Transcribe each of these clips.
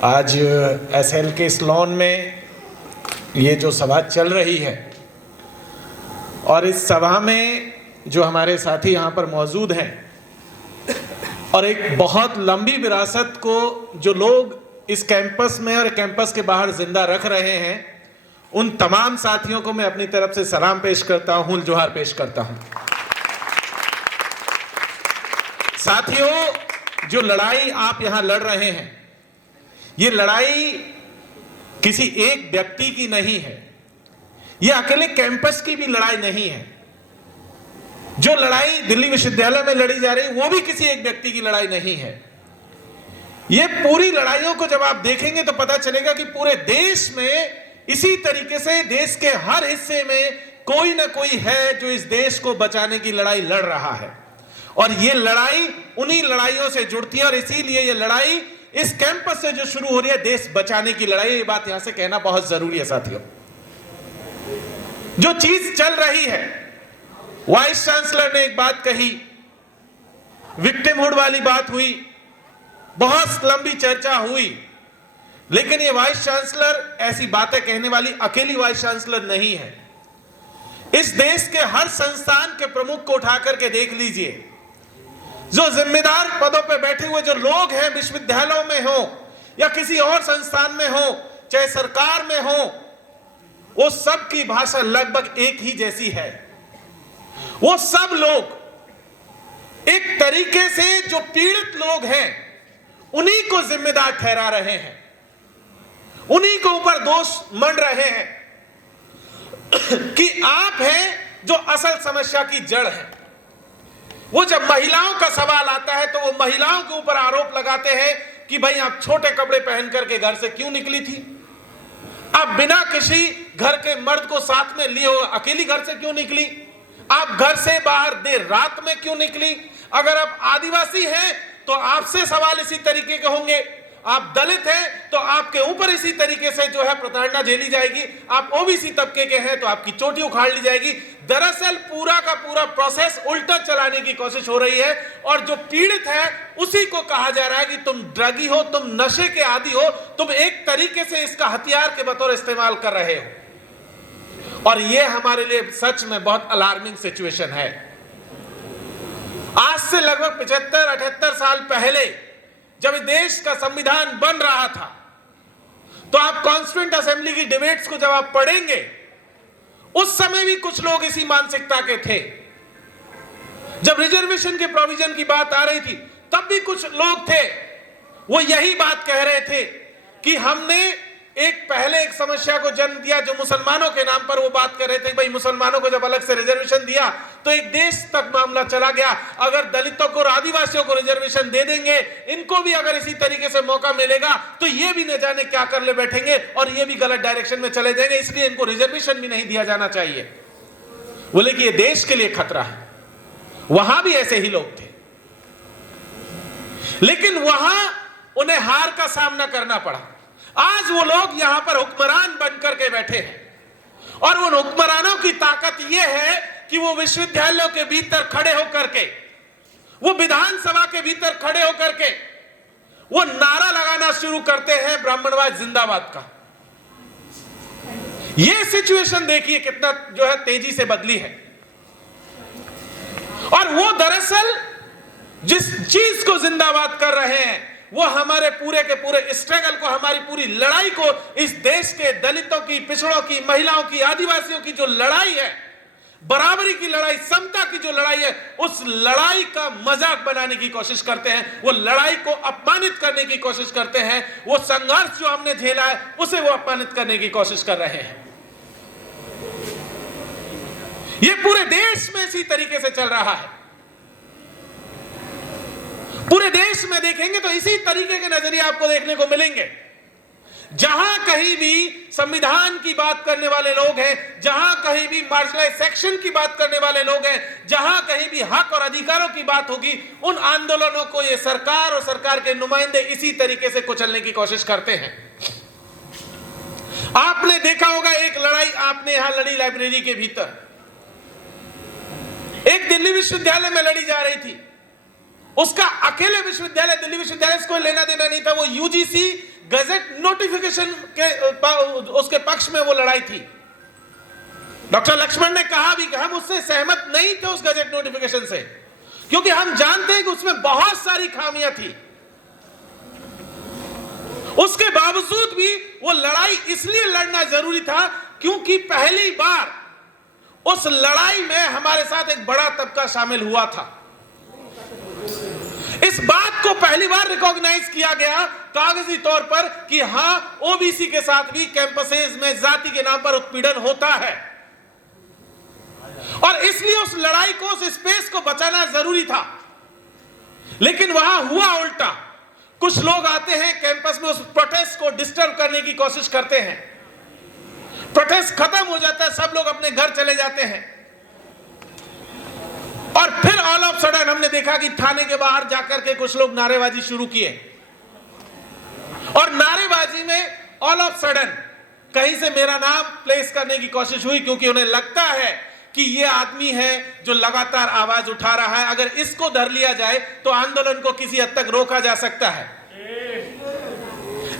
आज एसएल के इस लॉन में ये जो सभा चल रही है और इस सभा में जो हमारे साथी यहाँ पर मौजूद हैं और एक बहुत लंबी विरासत को जो लोग इस कैंपस में और कैंपस के बाहर जिंदा रख रहे हैं, उन तमाम साथियों को मैं अपनी तरफ से सलाम पेश करता हूँ, जोहार पेश करता हूँ। साथियों, जो लड़ाई आप यहाँ लड़ रहे हैं, ये लड़ाई किसी एक व्यक्ति की नहीं है, ये अकेले कैंपस की भी लड़ाई नहीं है। जो लड़ाई दिल्ली विश्वविद्यालय में लड़ी जा रही है वो भी किसी एक व्यक्ति की लड़ाई नहीं है। ये पूरी लड़ाइयों को जब आप देखेंगे तो पता चलेगा कि पूरे देश में इसी तरीके से देश के हर हिस्से में कोई ना कोई है जो इस देश को बचाने की लड़ाई लड़ रहा है, और ये लड़ाई उन्हीं लड़ाइयों से जुड़ती है। और इसीलिए ये लड़ाई इस कैंपस से जो शुरू हो रही है, देश बचाने की लड़ाई, ये बात यहां से कहना बहुत जरूरी है। साथियों, जो चीज चल रही है, वाइस चांसलर ने एक बात कही, विक्टिमहुड वाली बात हुई, बहुत लंबी चर्चा हुई, लेकिन ये वाइस चांसलर ऐसी बातें कहने वाली अकेली वाइस चांसलर नहीं है। इस देश के हर संस्थान के प्रमुख को उठा करके देख लीजिए, जो जिम्मेदार पदों पर बैठे हुए जो लोग हैं, विश्वविद्यालयों में हो या किसी और संस्थान में हो, चाहे सरकार में हो, वो सब की भाषा लगभग एक ही जैसी है। वो सब लोग एक तरीके से जो पीड़ित लोग हैं उन्हीं को जिम्मेदार ठहरा रहे हैं, उन्हीं के ऊपर दोष मंड रहे हैं कि आप हैं जो असल समस्या की जड़ है। वो जब महिलाओं का सवाल आता है तो वो महिलाओं के ऊपर आरोप लगाते हैं कि भाई आप छोटे कपड़े पहन करके घर से क्यों निकली थी, आप बिना किसी घर के मर्द को साथ में लिए हो अकेली घर से क्यों निकली, आप घर से बाहर देर रात में क्यों निकली। अगर आप आदिवासी हैं तो आपसे सवाल इसी तरीके के होंगे, आप दलित हैं तो आपके ऊपर इसी तरीके से जो है प्रताड़ना झेली जाएगी, आप ओबीसी तबके के हैं तो आपकी चोटी उखाड़ ली जाएगी। दरअसल पूरा का पूरा प्रोसेस उल्टा चलाने की कोशिश हो रही है, और जो पीड़ित है उसी को कहा जा रहा है कि तुम ड्रगी हो, तुम नशे के आदी हो, तुम एक तरीके से इसका हथियार के बतौर इस्तेमाल कर रहे हो। और यह हमारे लिए सच में बहुत अलार्मिंग सिचुएशन है। आज से लगभग 75-78 साल पहले जब इस देश का संविधान बन रहा था, तो आप कॉन्स्टिट्यूएंट असेंबली की डिबेट्स को जब आप पढ़ेंगे, उस समय भी कुछ लोग इसी मानसिकता के थे। जब रिजर्वेशन के प्रोविजन की बात आ रही थी, तब भी कुछ लोग थे, वो यही बात कह रहे थे कि हमने पहले एक समस्या को जन्म दिया जो मुसलमानों के नाम पर वो बात कर रहे थे, भाई मुसलमानों को जब अलग से रिजर्वेशन दिया तो एक देश तक मामला चला गया। अगर दलितों को और आदिवासियों को रिजर्वेशन दे देंगे, इनको भी अगर इसी तरीके से मौका मिलेगा तो ये भी न जाने क्या कर ले बैठेंगे और ये भी गलत डायरेक्शन में चले जाएंगे, इसलिए इनको रिजर्वेशन भी नहीं दिया जाना चाहिए। बोले कि ये देश के लिए खतरा है। वहां भी ऐसे ही लोग थे, लेकिन वहां उन्हें हार का सामना करना पड़ा। आज वो लोग यहां पर हुक्मरान बनकर के बैठे हैं, और उन हुक्मरानों की ताकत यह है कि वो विश्वविद्यालयों के भीतर खड़े होकर के, वो विधानसभा के भीतर खड़े होकर के वो नारा लगाना शुरू करते हैं, ब्राह्मणवाद जिंदाबाद का। ये सिचुएशन देखिए कितना जो है तेजी से बदली है। और वो दरअसल जिस चीज को जिंदाबाद कर रहे हैं, वो हमारे पूरे के पूरे स्ट्रगल को, हमारी पूरी लड़ाई को, इस देश के दलितों की, पिछड़ों की, महिलाओं की, आदिवासियों की जो लड़ाई है, बराबरी की लड़ाई, समता की जो लड़ाई है, उस लड़ाई का मजाक बनाने की कोशिश करते हैं, वो लड़ाई को अपमानित करने की कोशिश करते हैं, वो संघर्ष जो हमने झेला है उसे वो अपमानित करने की कोशिश कर रहे हैं। ये पूरे देश में इसी तरीके से चल रहा है। पूरे देश में देखेंगे तो इसी तरीके के नजरिए आपको देखने को मिलेंगे। जहां कहीं भी संविधान की बात करने वाले लोग हैं, जहां कहीं भी मार्जिनलाइज सेक्शन की बात करने वाले लोग हैं, जहां कहीं भी हक और अधिकारों की बात होगी, उन आंदोलनों को ये सरकार और सरकार के नुमाइंदे इसी तरीके से कुचलने की कोशिश करते हैं। आपने देखा होगा एक लड़ाई आपने यहां लड़ी लाइब्रेरी के भीतर, एक दिल्ली विश्वविद्यालय में लड़ी जा रही थी। उसका अकेले विश्वविद्यालय, दिल्ली विश्वविद्यालय से कोई लेना देना नहीं था। वो यूजीसी गजट नोटिफिकेशन के उसके पक्ष में वो लड़ाई थी। डॉक्टर लक्ष्मण ने कहा भी कि हम उससे सहमत नहीं थे उस गजट नोटिफिकेशन से, क्योंकि हम जानते हैं कि उसमें बहुत सारी खामियां थी। उसके बावजूद भी वो लड़ाई इसलिए लड़ना जरूरी था क्योंकि पहली बार उस लड़ाई में हमारे साथ एक बड़ा तबका शामिल हुआ था। इस बात को पहली बार रिकॉग्नाइज किया गया कागजी तौर पर कि हां, ओबीसी के साथ भी कैंपसेस में जाति के नाम पर उत्पीड़न होता है, और इसलिए उस लड़ाई को, उस स्पेस को बचाना जरूरी था। लेकिन वहां हुआ उल्टा। कुछ लोग आते हैं कैंपस में, उस प्रोटेस्ट को डिस्टर्ब करने की कोशिश करते हैं, प्रोटेस्ट खत्म हो जाता है, सब लोग अपने घर चले जाते हैं, और फिर ऑल ऑफ सडन हमने देखा कि थाने के बाहर जाकर के कुछ लोग नारेबाजी शुरू किए, और नारेबाजी में ऑल ऑफ सडन कहीं से मेरा नाम प्लेस करने की कोशिश हुई, क्योंकि उन्हें लगता है कि ये आदमी है जो लगातार आवाज उठा रहा है, अगर इसको धर लिया जाए तो आंदोलन को किसी हद तक रोका जा सकता है।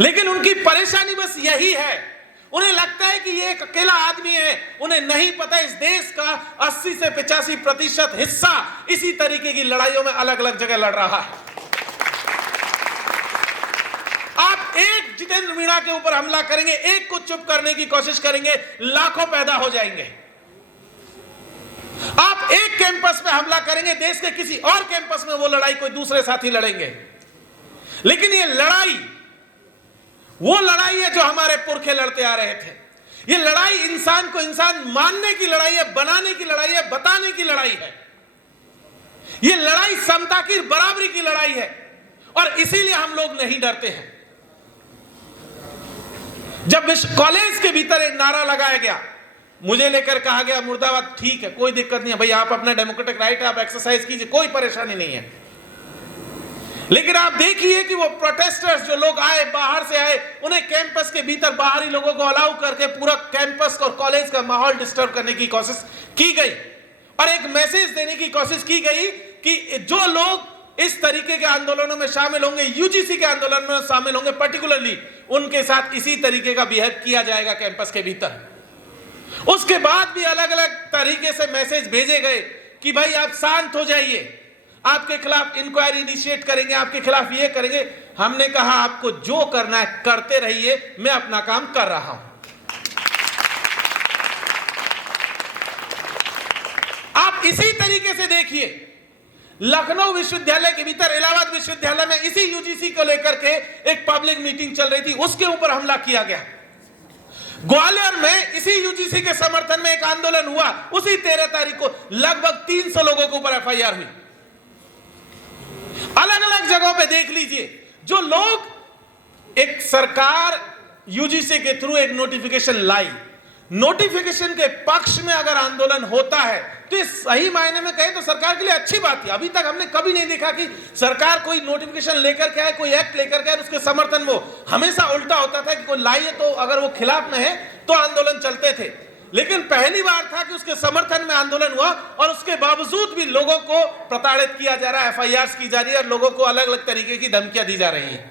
लेकिन उनकी परेशानी बस यही है, उन्हें लगता है कि ये एक अकेला आदमी है, उन्हें नहीं पता इस देश का 80 से 85% हिस्सा इसी तरीके की लड़ाइयों में अलग अलग जगह लड़ रहा है। आप एक जितेंद्र मीणा के ऊपर हमला करेंगे, एक को चुप करने की कोशिश करेंगे, लाखों पैदा हो जाएंगे। आप एक कैंपस में हमला करेंगे, देश के किसी और कैंपस में वो लड़ाई कोई दूसरे साथी लड़ेंगे। लेकिन ये लड़ाई वो लड़ाई है जो हमारे पुरखे लड़ते आ रहे थे। ये लड़ाई इंसान को इंसान मानने की लड़ाई है, बनाने की लड़ाई है, बताने की लड़ाई है। ये लड़ाई समता की, बराबरी की लड़ाई है, और इसीलिए हम लोग नहीं डरते हैं। जब कॉलेज के भीतर एक नारा लगाया गया, मुझे लेकर कहा गया मुर्दाबाद, ठीक है, कोई दिक्कत नहीं है भाई, आप अपना डेमोक्रेटिक राइट है, आप एक्सरसाइज कीजिए, कोई परेशानी नहीं है। लेकिन आप देखिए कि वो प्रोटेस्टर्स जो लोग आए, बाहर से आए, उन्हें कैंपस के भीतर बाहरी लोगों को अलाउ करके पूरा कैंपस और कॉलेज का माहौल डिस्टर्ब करने की कोशिश की गई, और एक मैसेज देने की कोशिश की गई कि जो लोग इस तरीके के आंदोलनों में शामिल होंगे, यूजीसी के आंदोलन में शामिल होंगे पर्टिकुलरली, उनके साथ इसी तरीके का बिहेव किया जाएगा कैंपस के भीतर। उसके बाद भी अलग अलग तरीके से मैसेज भेजे गए कि भाई आप शांत हो जाइए, आपके खिलाफ इंक्वायरी इनिशिएट करेंगे, आपके खिलाफ ये करेंगे। हमने कहा आपको जो करना है करते रहिए, मैं अपना काम कर रहा हूं। आप इसी तरीके से देखिए, लखनऊ विश्वविद्यालय के भीतर इलाहाबाद विश्वविद्यालय में इसी यूजीसी को लेकर के एक पब्लिक मीटिंग चल रही थी, उसके ऊपर हमला किया गया। ग्वालियर में इसी यूजीसी के समर्थन में एक आंदोलन हुआ, उसी 13 तारीख को लगभग 300 लोगों के ऊपर एफआईआर हुई। अलग अलग जगहों पे देख लीजिए, जो लोग, एक सरकार यूजीसी के थ्रू एक नोटिफिकेशन लाई, नोटिफिकेशन के पक्ष में अगर आंदोलन होता है तो ये सही मायने में कहें तो सरकार के लिए अच्छी बात है। अभी तक हमने कभी नहीं देखा कि सरकार कोई नोटिफिकेशन लेकर के आए, कोई एक्ट लेकर के आए, उसके समर्थन में हो। हमेशा उल्टा होता था कि कोई लाई है तो अगर वो खिलाफ में है तो आंदोलन चलते थे। लेकिन पहली बार था कि उसके समर्थन में आंदोलन हुआ, और उसके बावजूद भी लोगों को प्रताड़ित किया जा रहा है, एफआईआर की जा रही है, और लोगों को अलग अलग तरीके की धमकियां दी जा रही है।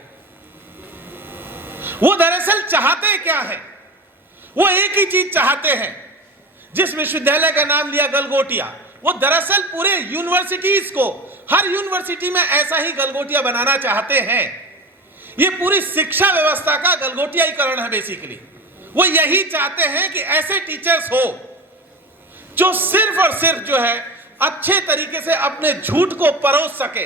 वो दरअसल चाहते क्या है? वो एक ही चीज चाहते हैं, जिस विश्वविद्यालय का नाम लिया गलगोटिया, वो दरअसल पूरे यूनिवर्सिटीज को, हर यूनिवर्सिटी में ऐसा ही गलगोटिया बनाना चाहते हैं। ये पूरी शिक्षा व्यवस्था का गलगोटियाईकरण है बेसिकली। वो यही चाहते हैं कि ऐसे टीचर्स हो जो सिर्फ और सिर्फ जो है अच्छे तरीके से अपने झूठ को परोस सके,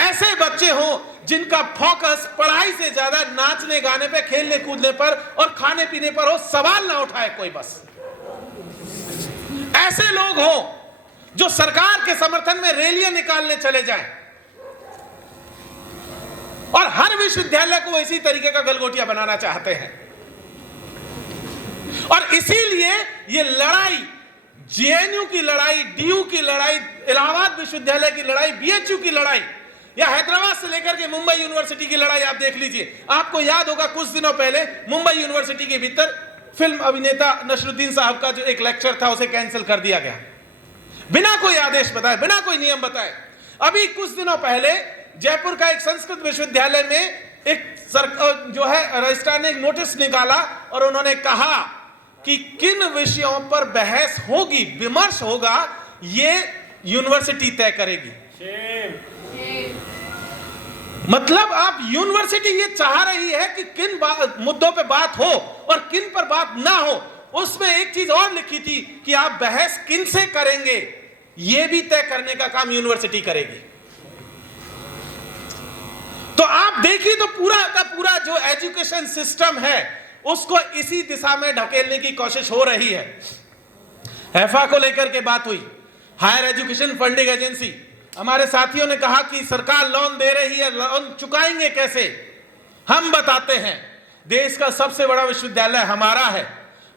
ऐसे बच्चे हो जिनका फोकस पढ़ाई से ज्यादा नाचने गाने पे, खेलने कूदने पर और खाने पीने पर हो, सवाल ना उठाए कोई बस। ऐसे लोग हो जो सरकार के समर्थन में रैलियां निकालने चले जाएं, और हर विश्वविद्यालय को इसी तरीके का गलगोटिया बनाना चाहते हैं। और इसीलिए ये लड़ाई, जेएनयू की लड़ाई, डीयू की लड़ाई, इलाहाबाद विश्वविद्यालय की लड़ाई, बीएचयू की लड़ाई, या हैदराबाद से लेकर के मुंबई यूनिवर्सिटी की लड़ाई आप देख लीजिए। आपको याद होगा कुछ दिनों पहले मुंबई यूनिवर्सिटी के भीतर फिल्म अभिनेता नसरुद्दीन साहब का जो एक लेक्चर था उसे कैंसिल कर दिया गया, बिना कोई आदेश बताए, बिना कोई नियम बताए। अभी कुछ दिनों पहले जयपुर का एक संस्कृत विश्वविद्यालय में एक जो है रजिस्ट्रार ने एक नोटिस निकाला और उन्होंने कहा कि किन विषयों पर बहस होगी, विमर्श होगा, ये यूनिवर्सिटी तय करेगी। मतलब आप यूनिवर्सिटी ये चाह रही है कि किन मुद्दों पे बात हो और किन पर बात ना हो। उसमें एक चीज और लिखी थी कि आप बहस किन से करेंगे, ये भी तय करने का काम यूनिवर्सिटी करेगी। तो आप देखिए तो पूरा का पूरा जो एजुकेशन सिस्टम है उसको इसी दिशा में ढकेलने की कोशिश हो रही है। हैफा को लेकर के बात हुई, हायर एजुकेशन फंडिंग एजेंसी, हमारे साथियों ने कहा कि सरकार लोन दे रही है, लोन चुकाएंगे कैसे? हम बताते हैं, देश का सबसे बड़ा विश्वविद्यालय हमारा है,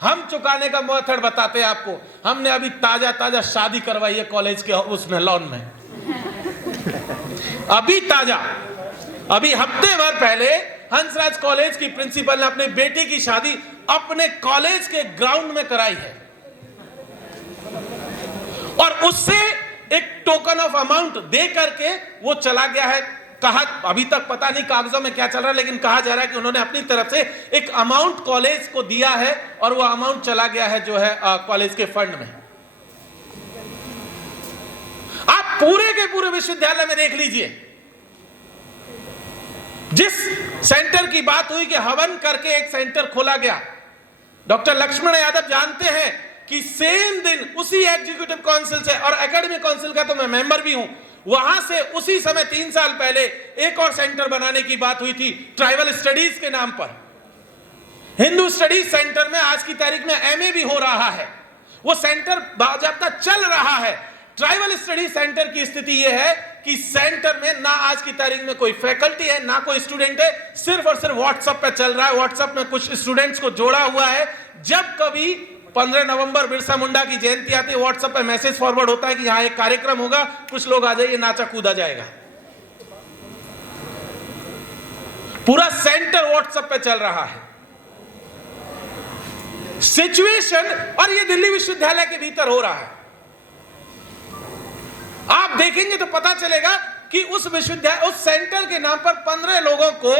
हम चुकाने का मेथड बताते हैं आपको। हमने अभी ताजा शादी करवाई है कॉलेज के उसमें लोन में, अभी ताजा, अभी हफ्ते भर पहले हंसराज कॉलेज की प्रिंसिपल ने अपने बेटे की शादी अपने कॉलेज के ग्राउंड में कराई है और उससे एक टोकन ऑफ अमाउंट दे करके वो चला गया है। कहा, अभी तक पता नहीं कागजों में क्या चल रहा है, लेकिन कहा जा रहा है कि उन्होंने अपनी तरफ से एक अमाउंट कॉलेज को दिया है और वो अमाउंट चला गया है जो है कॉलेज के फंड में। आप पूरे के पूरे विश्वविद्यालय में देख लीजिए, जिस सेंटर की बात हुई कि हवन करके एक सेंटर खोला गया, डॉक्टर लक्ष्मण यादव जानते हैं कि सेम दिन उसी एग्जीक्यूटिव काउंसिल से, और एकेडमिक काउंसिल का तो मैं मेंबर भी हूं, वहां से उसी समय 3 साल पहले एक और सेंटर बनाने की बात हुई थी ट्राइबल स्टडीज के नाम पर। हिंदू स्टडीज सेंटर में आज की तारीख में एमए भी हो रहा है, वो सेंटर बाकायदा चल रहा है। ट्राइबल स्टडीज सेंटर की स्थिति यह है कि सेंटर में ना आज की तारीख में कोई फैकल्टी है, ना कोई स्टूडेंट है, सिर्फ और सिर्फ व्हाट्सएप पे चल रहा है। व्हाट्सएप में कुछ स्टूडेंट्स को जोड़ा हुआ है, जब कभी 15 नवंबर बिरसा मुंडा की जयंती आती है, व्हाट्सएप पे मैसेज फॉरवर्ड होता है कि यहां एक कार्यक्रम होगा, कुछ लोग आ जाइए, नाचा कूदा जाएगा। पूरा सेंटर व्हाट्सएप पे चल रहा है सिचुएशन, और ये दिल्ली विश्वविद्यालय के भीतर हो रहा है। आप देखेंगे तो पता चलेगा कि उस विश्वविद्यालय, उस सेंटर के नाम पर 15 लोगों को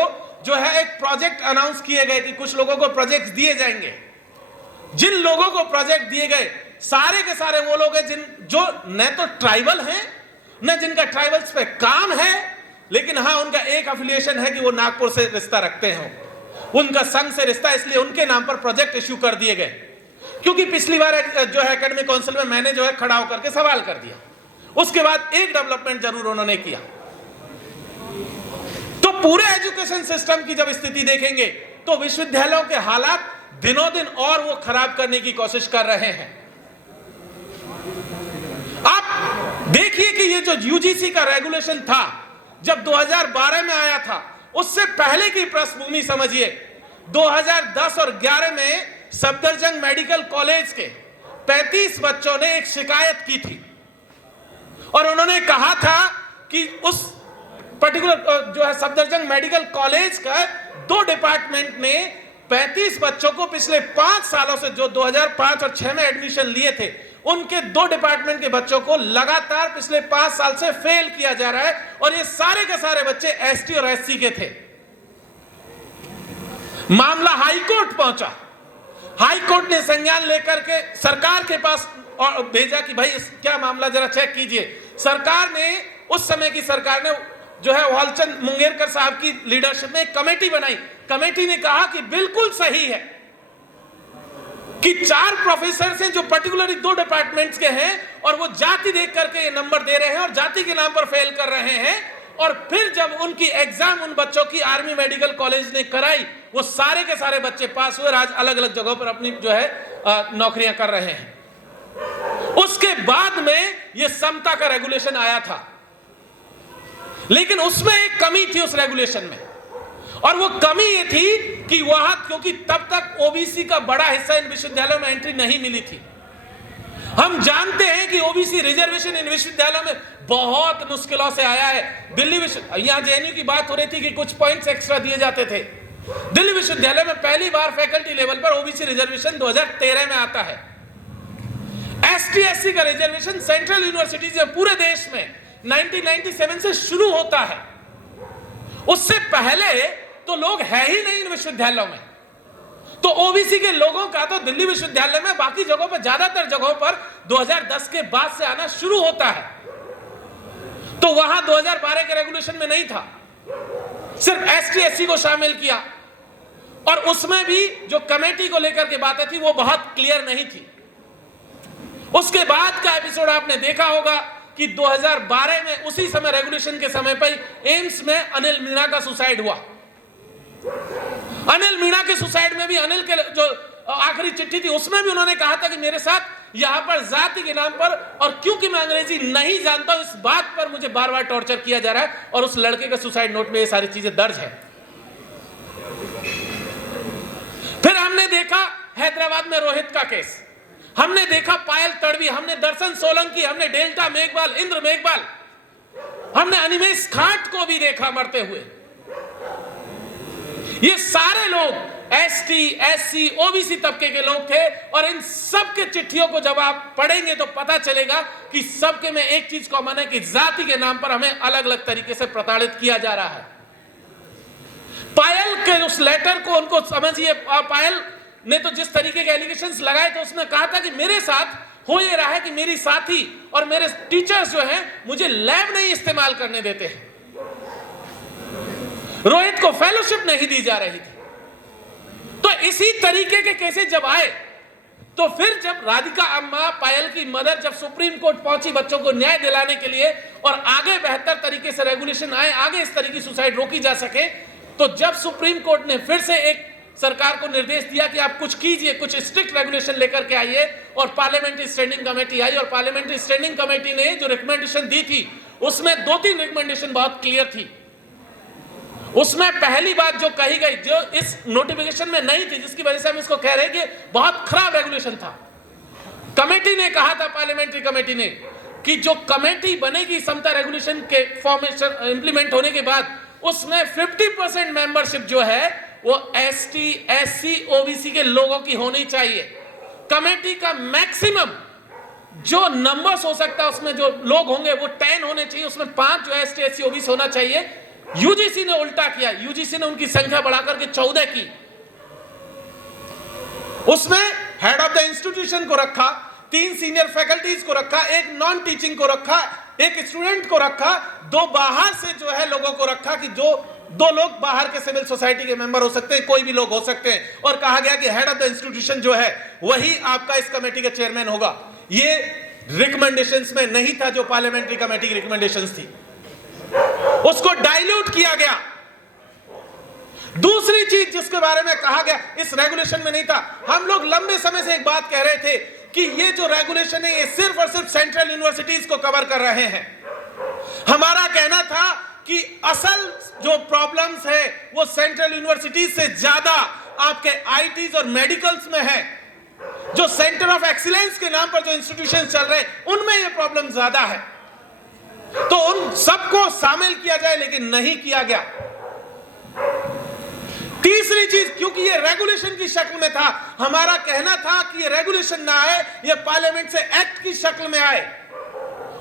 जो है एक प्रोजेक्ट अनाउंस किए गए कि कुछ लोगों को प्रोजेक्ट दिए जाएंगे। जिन लोगों को प्रोजेक्ट दिए गए सारे के सारे वो लोग हैं जो न तो ट्राइबल हैं, न जिनका ट्राइबल्स पे काम है, लेकिन हाँ उनका एक एफिलिएशन है कि वो नागपुर से रिश्ता रखते हैं, उनका संघ से रिश्ता, इसलिए उनके नाम पर प्रोजेक्ट इश्यू कर दिए गए। क्योंकि पिछली बार जो है एकेडमिक काउंसिल में मैंने जो है खड़ा होकर के सवाल कर दिया, उसके बाद एक डेवलपमेंट जरूर उन्होंने किया। तो पूरे एजुकेशन सिस्टम की जब स्थिति देखेंगे तो विश्वविद्यालयों के हालात दिनों दिन और वो खराब करने की कोशिश कर रहे हैं। आप देखिए कि ये जो यूजीसी का रेगुलेशन था, जब 2012 में आया था, उससे पहले की पृष्ठभूमि समझिए। 2010 और 11 में सफदरजंग मेडिकल कॉलेज के 35 बच्चों ने एक शिकायत की थी और उन्होंने कहा था कि उस पर्टिकुलर जो है सफदरजंग मेडिकल कॉलेज का 2 डिपार्टमेंट ने 35 बच्चों को पिछले 5 सालों से, जो 2005 और 6 में एडमिशन लिए थे, उनके 2 डिपार्टमेंट के बच्चों को लगातार पिछले 5 साल से फेल किया जा रहा है, और ये सारे के सारे बच्चे एसटी और एससी के थे। मामला हाईकोर्ट पहुंचा, हाईकोर्ट ने संज्ञान लेकर के सरकार के पास और भेजा कि भाई क्या मामला, जरा चेक कीजिए। सरकार ने, उस समय की सरकार ने जो है वालचंद मुंगेरकर साहब की लीडरशिप में एक कमेटी बनाई। कमेटी ने कहा कि बिल्कुल सही है कि 4 प्रोफेसर हैं जो पर्टिकुलरली 2 डिपार्टमेंट्स के हैं और वो जाति देख करके ये नंबर दे रहे हैं और जाति के नाम पर फेल कर रहे हैं, और फिर जब उनकी एग्जाम उन बच्चों की आर्मी मेडिकल कॉलेज ने कराई, वो सारे के सारे बच्चे पास हुए, आज अलग अलग जगहों पर अपनी जो है नौकरियां कर रहे हैं। उसके बाद में ये समता का रेगुलेशन आया था, लेकिन उसमें एक कमी थी उस रेगुलेशन में, और वो कमी ये थी कि वहां, क्योंकि तब तक ओबीसी का बड़ा हिस्सा इन विश्वविद्यालयों में एंट्री नहीं मिली थी। हम जानते हैं कि ओबीसी रिजर्वेशन इन विश्वविद्यालयों में बहुत मुश्किलों से आया है। दिल्ली यहां जेएनयू की बात हो रही थी कि कुछ पॉइंट्स एक्स्ट्रा दिए जाते थे। दिल्ली विश्वविद्यालय में पहली बार फैकल्टी लेवल पर ओबीसी रिजर्वेशन 2013 में आता है। एसटी एससी का रिजर्वेशन सेंट्रल यूनिवर्सिटीज में पूरे देश में 1997 से शुरू होता है। उससे पहले तो लोग है ही नहीं इन विश्वविद्यालयों में। तो ओबीसी के लोगों का तो दिल्ली विश्वविद्यालय में, बाकी जगहों पर, ज्यादातर जगहों पर 2010 के बाद से आना शुरू होता है। तो वहां 2012 के रेगुलेशन में नहीं था, सिर्फ एसटी एससी को शामिल किया, और उसमें भी जो कमेटी को लेकर के बातें थी वो बहुत क्लियर नहीं थी। उसके बाद का एपिसोड आपने देखा होगा कि 2012 में उसी समय रेगुलेशन के समय पर एम्स में अनिल मीणा का सुसाइड हुआ। अनिल मीणा के सुसाइड में भी अनिल के जो आखिरी चिट्ठी थी उसमें भी उन्होंने कहा था कि मेरे साथ यहां पर जाति के नाम पर, और क्योंकि मैं अंग्रेजी नहीं जानता हूं, इस बात पर मुझे बार बार टॉर्चर किया जा रहा है, और उस लड़के का सुसाइड नोट में ये सारी चीजें दर्ज है। फिर हमने देखा हैदराबाद में रोहित का केस, हमने देखा पायल तड़वी, हमने दर्शन सोलंकी, हमने डेल्टा मेघवाल, इंद्र मेघवाल, हमने अनिमेश खाट को भी देखा मरते हुए। ये सारे लोग एसटी, एससी, ओबीसी तबके के लोग थे, और इन सब के चिट्ठियों को जब आप पढ़ेंगे तो पता चलेगा कि सबके में एक चीज कॉमन है कि जाति के नाम पर हमें अलग अलग तरीके से प्रताड़ित किया जा रहा है। पायल के उस लेटर को उनको समझिए, पायल ने तो जिस तरीके के एलिगेशंस लगाए थे उसमें कहा था कि मेरे साथ हो ये रहा है कि मेरी साथी और मेरे टीचर्स जो हैं मुझे लैब नहीं इस्तेमाल करने देते हैं, रोहित को फेलोशिप नहीं दी जा रही थी। तो इसी तरीके के केसेस जब आए, तो फिर जब राधिका अम्मा, पायल की मदर जब सुप्रीम कोर्ट पहुंची बच्चों को न्याय दिलाने के लिए, और आगे बेहतर तरीके से रेगुलेशन आए, आगे इस तरह की सुसाइड रोकी जा सके, तो जब सुप्रीम कोर्ट ने फिर से एक सरकार को निर्देश दिया कि आप कुछ कीजिए, कुछ स्ट्रिक्ट रेगुलेशन लेकर के आइए, और पार्लियामेंट्री स्टैंडिंग कमेटी आई, और पार्लियामेंट्री स्टैंडिंग कमेटी ने जो रिकमेंडेशन दी थी उसमें 2-3 रिकमेंडेशन बहुत क्लियर थी। उसमें पहली बात जो कही गई, जो इस नोटिफिकेशन में नहीं थी, जिसकी वजह से हम इसको कह रहे हैं कि बहुत खराब रेगुलेशन था, कमेटी ने कहा था, पार्लियामेंट्री कमेटी ने, कि जो कमेटी बनेगी समता रेगुलेशन के फॉर्मेशन इंप्लीमेंट होने के बाद, उसमें 50% मेंबरशिप जो है वो एसटी, एससी, ओबीसी के लोगों की होनी चाहिए। कमेटी का मैक्सिमम जो नंबर्स हो सकता है उसमें जो लोग होंगे वो 10 होने चाहिए, उसमें 5 जो एसटी, एससी, ओबीसी होना चाहिए। यूजीसी ने उल्टा किया, यूजीसी ने उनकी संख्या बढ़ाकर के 14 की। उसमें हेड ऑफ द इंस्टीट्यूशन को रखा, 3 सीनियर फैकल्टीज को रखा, 1 नॉन टीचिंग को रखा, 1 स्टूडेंट को रखा, 2 बाहर से जो है लोगों को रखा, कि जो 2 लोग बाहर के सिविल सोसाइटी के मेंबर हो सकते हैं, कोई भी लोग हो सकते हैं, और कहा गया कि हेड ऑफ द इंस्टीट्यूशन जो है वही आपका इस कमेटी का चेयरमैन होगा। ये रिकमेंडेशंस में नहीं था जो पार्लियामेंट्री कमेटी की रिकमेंडेशंस थी, उसको डाइल्यूट किया गया। दूसरी चीज जिसके बारे में कहा गया इस रेगुलेशन में नहीं था, हम लोग लंबे समय से एक बात कह रहे थे कि ये जो रेगुलेशन है ये सिर्फ और सिर्फ सेंट्रल यूनिवर्सिटीज को कवर कर रहे हैं। हमारा कहना था कि असल जो प्रॉब्लम्स है वो सेंट्रल यूनिवर्सिटीज से ज्यादा आपके आईटीज और मेडिकल्स में है। जो सेंटर ऑफ एक्सीलेंस के नाम पर जो इंस्टीट्यूशन चल रहे हैं उनमें ये प्रॉब्लम ज्यादा है, तो उन सबको शामिल किया जाए, लेकिन नहीं किया गया। तीसरी चीज, क्योंकि ये रेगुलेशन की शक्ल में था, हमारा कहना था कि ये रेगुलेशन ना आए, ये पार्लियामेंट से एक्ट की शक्ल में आए,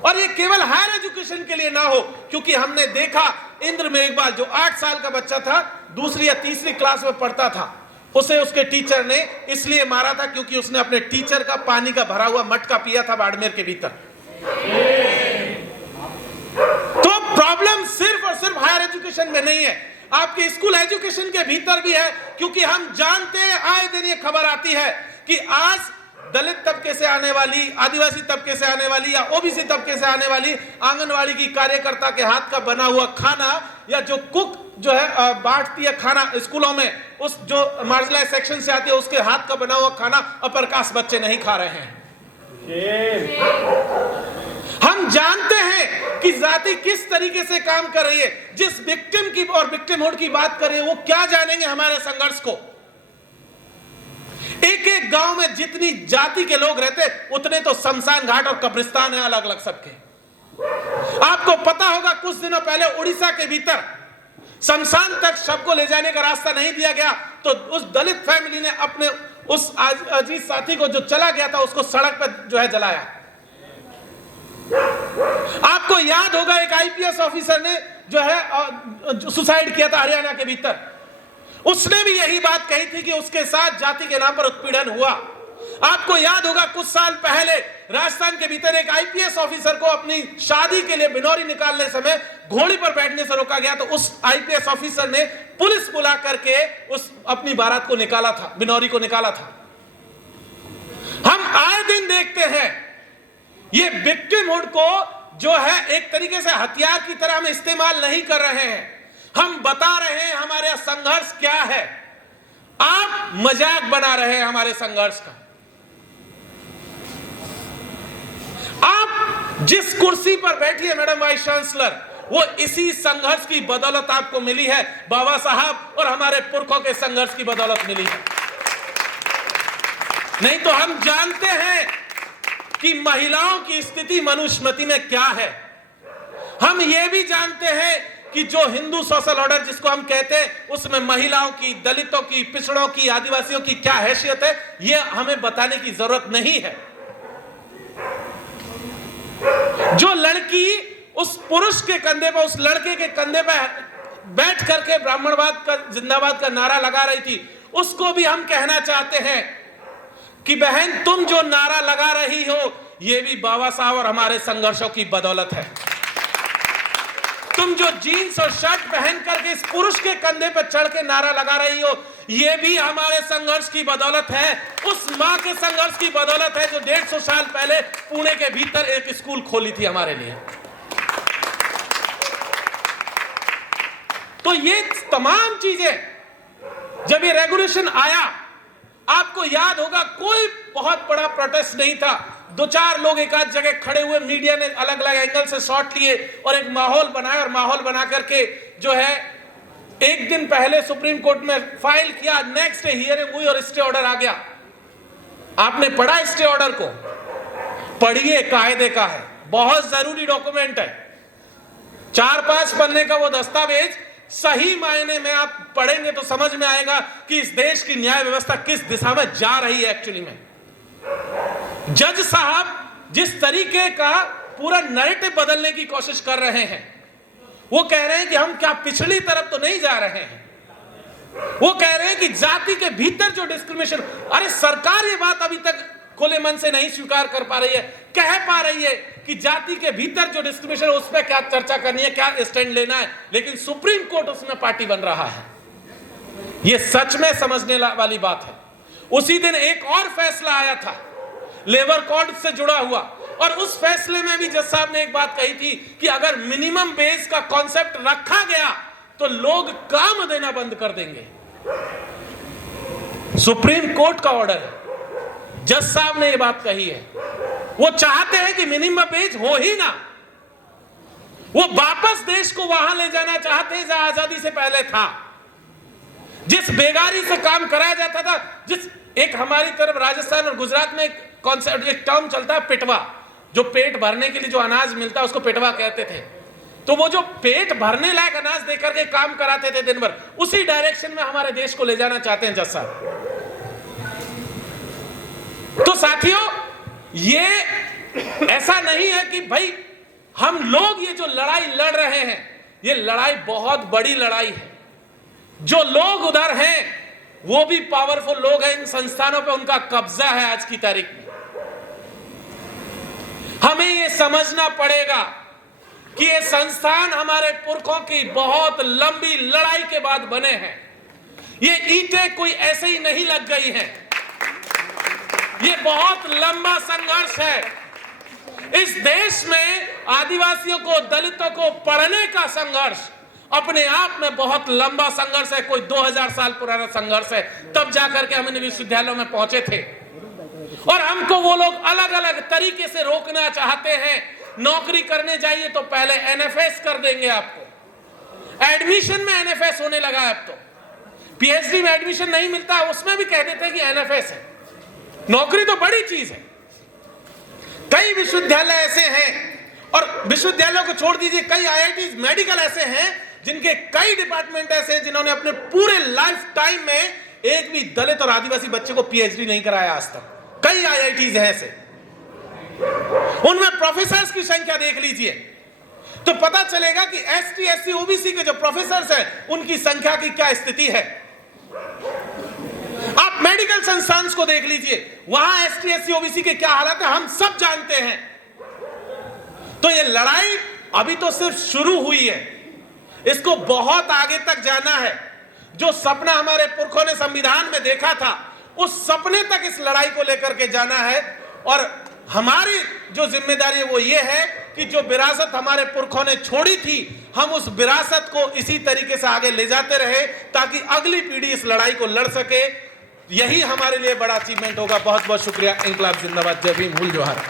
और ये केवल हायर एजुकेशन के लिए ना हो, क्योंकि हमने देखा इंद्र मेघवाल जो 8 साल का बच्चा था, दूसरी या तीसरी क्लास में पढ़ता था, उसे उसके टीचर ने इसलिए मारा था क्योंकि उसने अपने टीचर का पानी का भरा हुआ मटका पिया था बाड़मेर के भीतर। तो प्रॉब्लम सिर्फ और सिर्फ हायर एजुकेशन में नहीं है, आपके स्कूल एजुकेशन के भीतर भी है, क्योंकि हम जानते हैं, आए दिन ये खबर आती है कि आज दलित तबके से आने वाली, आदिवासी तबके से आने वाली या ओबीसी तबके से आने वाली आंगनवाड़ी की कार्यकर्ता के हाथ का बना हुआ खाना, या जो कुक जो है बांटती है खाना स्कूलों में, उस जो मार्जिनलाइज्ड सेक्शन से आती है उसके हाथ का बना हुआ खाना अपर कास्ट बच्चे नहीं खा रहे हैं। हम जानते हैं कि जाति किस तरीके से काम कर रही है। जिस विक्टिम की और विक्टिमहुड की बात कर रहे हैं वो क्या जानेंगे हमारे संघर्ष को। एक एक गांव में जितनी जाति के लोग रहते उतने तो शमशान घाट और कब्रिस्तान है अलग अलग सबके। आपको पता होगा कुछ दिनों पहले उड़ीसा के भीतर शमशान तक शव को ले जाने का रास्ता नहीं दिया गया, तो उस दलित फैमिली ने अपने उस अजीज साथी को जो चला गया था उसको सड़क पर जो है जलाया। आपको याद होगा एक आईपीएस ऑफिसर ने जो है सुसाइड किया था हरियाणा के भीतर। उसने भी यही बात कही थी कि उसके साथ जाति के नाम पर उत्पीड़न हुआ। आपको याद होगा कुछ साल पहले राजस्थान के भीतर एक आईपीएस ऑफिसर को अपनी शादी के लिए बिनौरी निकालने समय घोड़ी पर बैठने से रोका गया, तो उस आईपीएस ऑफिसर ने पुलिस बुला करके उस अपनी बारात को निकाला था, बिनौरी को निकाला था। हम आए दिन देखते हैं ये विक्टिमहुड को जो है एक तरीके से हथियार की तरह हम इस्तेमाल नहीं कर रहे हैं, हम बता रहे हैं हमारा संघर्ष क्या है। आप मजाक बना रहे हैं हमारे संघर्ष का। आप जिस कुर्सी पर बैठी है मैडम वाइस चांसलर, वो इसी संघर्ष की बदौलत आपको मिली है, बाबा साहब और हमारे पुरखों के संघर्ष की बदौलत मिली है। नहीं तो हम जानते हैं कि महिलाओं की स्थिति मनुस्मृति में क्या है। हम ये भी जानते हैं कि जो हिंदू सोशल ऑर्डर जिसको हम कहते हैं, उसमें महिलाओं की, दलितों की, पिछड़ों की, आदिवासियों की क्या हैसियत है, यह हमें बताने की जरूरत नहीं है। जो लड़की उस पुरुष के कंधे पर, उस लड़के के कंधे पर बैठ करके ब्राह्मणवाद का, जिंदाबाद का नारा लगा रही थी, उसको भी हम कहना चाहते हैं कि बहन तुम जो नारा लगा रही हो, यह भी बाबा साहब और हमारे संघर्षों की बदौलत है। तुम जो जीन्स और शर्ट पहन करके इस पुरुष के कंधे पर चढ़ के नारा लगा रही हो, यह भी हमारे संघर्ष की बदौलत है। उस मां के संघर्ष की बदौलत है जो 150 साल पहले पुणे के भीतर एक स्कूल खोली थी हमारे लिए। तो ये तमाम चीजें, जब ये रेगुलेशन आया, आपको याद होगा कोई बहुत बड़ा प्रोटेस्ट नहीं था, 2-4 लोग एक आध जगह खड़े हुए, मीडिया ने अलग अलग एंगल से शॉट लिए और एक माहौल बनाया, और माहौल बना करके जो है एक दिन पहले सुप्रीम कोर्ट में फाइल किया, नेक्स्ट डे हियरिंग हुई और स्टे ऑर्डर आ गया। आपने पढ़ा स्टे ऑर्डर को? पढ़िए, कायदे का है, बहुत जरूरी डॉक्यूमेंट है, 4-5 पन्ने का वो दस्तावेज। सही मायने में आप पढ़ेंगे तो समझ में आएगा कि इस देश की न्याय व्यवस्था किस दिशा में जा रही है एक्चुअली में। जज साहब जिस तरीके का पूरा नैरेटिव बदलने की कोशिश कर रहे हैं, वो कह रहे हैं कि हम क्या पिछली तरफ तो नहीं जा रहे हैं, वो कह रहे हैं कि जाति के भीतर जो डिस्क्रिमिनेशन, अरे सरकार ये बात अभी तक खुले मन से नहीं स्वीकार कर पा रही है, कह पा रही है कि जाति के भीतर जो डिस्क्रिमिनेशन है उस पर क्या चर्चा करनी है, क्या स्टैंड लेना है, लेकिन सुप्रीम कोर्ट उसमें पार्टी बन रहा है। यह सच में समझने वाली बात है। उसी दिन एक और फैसला आया था लेबर कोड से जुड़ा हुआ, और उस फैसले में भी जज साहब ने एक बात कही थी कि अगर मिनिमम बेस का कॉन्सेप्ट रखा गया तो लोग काम देना बंद कर देंगे। सुप्रीम कोर्ट का ऑर्डर है, जज साहब ने यह बात कही है। वो चाहते हैं कि मिनिमम वेज हो ही ना, वो वापस देश को वहां ले जाना चाहते हैं जहां आजादी से पहले था, जिस बेगारी से काम कराया जाता था। जिस एक हमारी तरफ राजस्थान और गुजरात में एक कॉन्सेप्ट, एक टर्म चलता है पिटवा, जो पेट भरने के लिए जो अनाज मिलता है उसको पिटवा कहते थे। तो वो जो पेट भरने लायक अनाज देकर के काम कराते थे दिन भर, उसी डायरेक्शन में हमारे देश को ले जाना चाहते हैं जज साहब। तो साथियों, ये ऐसा नहीं है कि भाई हम लोग ये जो लड़ाई लड़ रहे हैं, ये लड़ाई बहुत बड़ी लड़ाई है। जो लोग उधर हैं वो भी पावरफुल लोग हैं, इन संस्थानों पे उनका कब्जा है आज की तारीख में। हमें ये समझना पड़ेगा कि ये संस्थान हमारे पुरखों की बहुत लंबी लड़ाई के बाद बने हैं। ये ईंटें कोई ऐसे ही नहीं लग गई हैं, ये बहुत लंबा संघर्ष है। इस देश में आदिवासियों को, दलितों को पढ़ने का संघर्ष अपने आप में बहुत लंबा संघर्ष है, कोई 2000 साल पुराना संघर्ष है। तब जाकर के हम इन विश्वविद्यालयों में पहुंचे थे, और हमको वो लोग अलग अलग तरीके से रोकना चाहते हैं। नौकरी करने जाइए तो पहले एनएफएस कर देंगे आपको, एडमिशन में एनएफएस होने लगा है। अब तो पीएचडी में एडमिशन नहीं मिलता, उसमें भी कह देते हैं कि एनएफएस है। नौकरी तो बड़ी चीज है। कई विश्वविद्यालय ऐसे हैं, और विश्वविद्यालयों को छोड़ दीजिए, कई आईआईटी मेडिकल ऐसे हैं जिनके कई डिपार्टमेंट ऐसे हैं जिन्होंने अपने पूरे लाइफ टाइम में एक भी दलित और आदिवासी बच्चे को पीएचडी नहीं कराया आज तक। कई आईआईटीज हैं ऐसे, उनमें प्रोफेसर्स की संख्या देख लीजिए तो पता चलेगा कि एसटी, एससी, ओबीसी के जो प्रोफेसर्स हैं उनकी संख्या की क्या स्थिति है। वेस्टर्न सन्स को देख लीजिए, वहां एसटी एससी ओबीसी के क्या हालत है हम सब जानते हैं। तो ये लड़ाई अभी तो सिर्फ शुरू हुई है, इसको बहुत आगे तक जाना है। जो सपना हमारे पुरखों ने संविधान में देखा था, उस सपने तक इस लड़ाई को लेकर के जाना है। और हमारी जो जिम्मेदारी है वो ये है कि जो विरासत हमारे पुरखों ने छोड़ी थी, हम उस विरासत को इसी तरीके से आगे ले जाते रहे ताकि अगली पीढ़ी इस लड़ाई को लड़ सके। यही हमारे लिए बड़ा अचीवमेंट होगा। बहुत बहुत शुक्रिया। इंकलाब जिंदाबाद। जय भीम। हुल जोहार।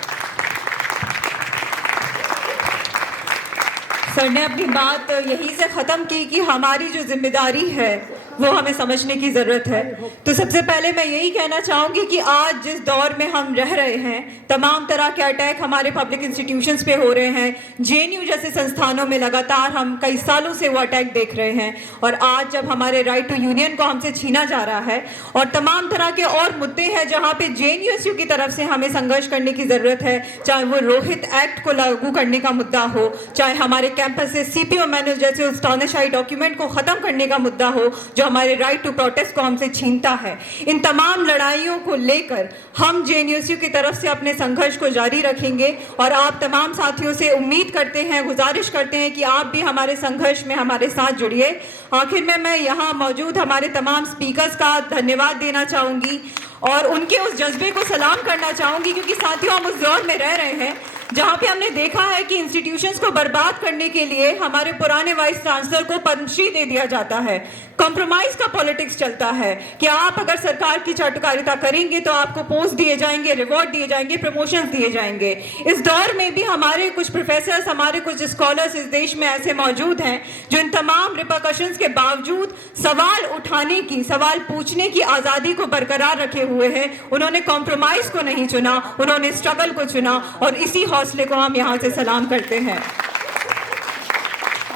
सर ने अपनी बात यहीं से ख़त्म की कि हमारी जो जिम्मेदारी है वो हमें समझने की ज़रूरत है। तो सबसे पहले मैं यही कहना चाहूँगी कि आज जिस दौर में हम रह रहे हैं, तमाम तरह के अटैक हमारे पब्लिक इंस्टीट्यूशंस पे हो रहे हैं। जेएनयू जैसे संस्थानों में लगातार हम कई सालों से वो अटैक देख रहे हैं, और आज जब हमारे राइट टू यूनियन को हमसे छीना जा रहा है और तमाम तरह के और मुद्दे हैं जहाँ पे जेएनयूएसयू की तरफ से हमें संघर्ष करने की ज़रूरत है, चाहे वो रोहित एक्ट को लागू करने का मुद्दा हो, चाहे हमारे कैंपस से सीपीओ मैनुअल जैसे उस तानाशाही डॉक्यूमेंट को ख़त्म करने का मुद्दा हो जो हमारे राइट टू प्रोटेस्ट को हमसे छीनता है। इन तमाम लड़ाइयों को लेकर हम जेएनयूएसयू की तरफ से अपने संघर्ष को जारी रखेंगे और आप तमाम साथियों से उम्मीद करते हैं, गुजारिश करते हैं कि आप भी हमारे संघर्ष में हमारे साथ जुड़िए। आखिर में मैं यहाँ मौजूद हमारे तमाम स्पीकर्स का धन्यवाद देना चाहूँगी और उनके उस जज्बे को सलाम करना चाहूँगी, क्योंकि साथियों हम उस दौर में रह रहे हैं जहाँ पे हमने देखा है कि इंस्टीट्यूशंस को बर्बाद करने के लिए हमारे पुराने वाइस चांसलर को पद्मश्री दे दिया जाता है। कॉम्प्रोमाइज का पॉलिटिक्स चलता है कि आप अगर सरकार की चाटुकारिता करेंगे तो आपको पोस्ट दिए जाएंगे, रिवॉर्ड दिए जाएंगे, प्रमोशंस दिए जाएंगे। इस दौर में भी हमारे कुछ प्रोफेसर्स, हमारे कुछ स्कॉलर्स इस देश में ऐसे मौजूद हैं जो इन तमाम रिपरकशंस के बावजूद सवाल उठाने की, सवाल पूछने की आज़ादी को बरकरार रखे हुए हैं। उन्होंने कॉम्प्रोमाइज को नहीं चुना, उन्होंने स्ट्रगल को चुना और इसी हौसले को हम यहाँ से सलाम करते हैं।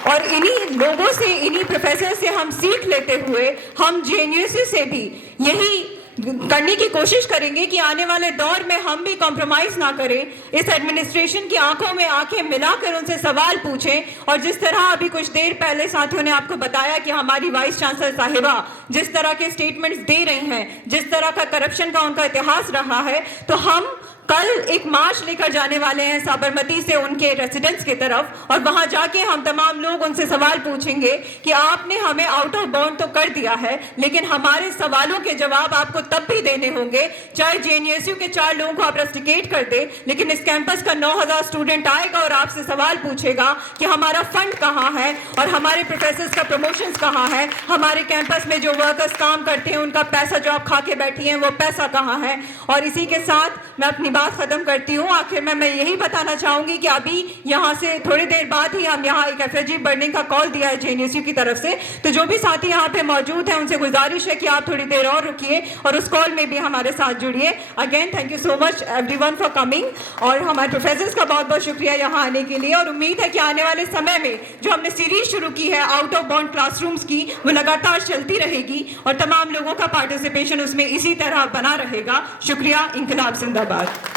और इन्हीं लोगों से, इन्हीं प्रोफेसर से हम सीख लेते हुए हम जेएनयूएसयू से भी यही करने की कोशिश करेंगे कि आने वाले दौर में हम भी कॉम्प्रोमाइज ना करें, इस एडमिनिस्ट्रेशन की आंखों में आंखें मिलाकर उनसे सवाल पूछें। और जिस तरह अभी कुछ देर पहले साथियों ने आपको बताया कि हमारी वाइस चांसलर साहिबा जिस तरह के स्टेटमेंट्स दे रही हैं, जिस तरह का करप्शन का उनका इतिहास रहा है, तो हम कल एक मार्च लेकर जाने वाले हैं साबरमती से उनके रेसिडेंस की तरफ, और वहां जाके हम तमाम लोग उनसे सवाल पूछेंगे कि आपने हमें आउट ऑफ बाउंड तो कर दिया है, लेकिन हमारे सवालों के जवाब आपको तब भी देने होंगे, चाहे जेएनयूएसयू के 4 लोगों को आप रस्टिकेट कर दे, लेकिन इस कैंपस का 9000 स्टूडेंट आएगा और आपसे सवाल पूछेगा कि हमारा फंड कहाँ है और हमारे प्रोफेसर्स का प्रमोशंस कहाँ है, हमारे कैंपस में जो वर्कर्स काम करते हैं उनका पैसा जो आप खा के बैठी हैं वो पैसा कहाँ है। और इसी के साथ मैं अपनी बात खत्म करती हूँ। आखिर में मैं यही बताना चाहूंगी कि अभी यहाँ से थोड़ी देर बाद ही हम यहाँ एक एफएसजी बर्निंग का कॉल दिया है जेएनयूएसयू की तरफ से, तो जो भी साथी यहाँ पे मौजूद हैं उनसे गुजारिश है कि आप थोड़ी देर और रुकिए और उस कॉल में भी हमारे साथ जुड़िए। Again thank you so much everyone for coming, और हमारे प्रोफेसर्स का बहुत बहुत शुक्रिया यहाँ आने के लिए। और उम्मीद है कि आने वाले समय में जो हमने सीरीज शुरू की है आउट ऑफ बाउंड क्लासरूम्स की, वो लगातार चलती रहेगी और तमाम लोगों का पार्टिसिपेशन उसमें इसी तरह बना रहेगा। शुक्रिया। इंकलाब जिंदाबाद।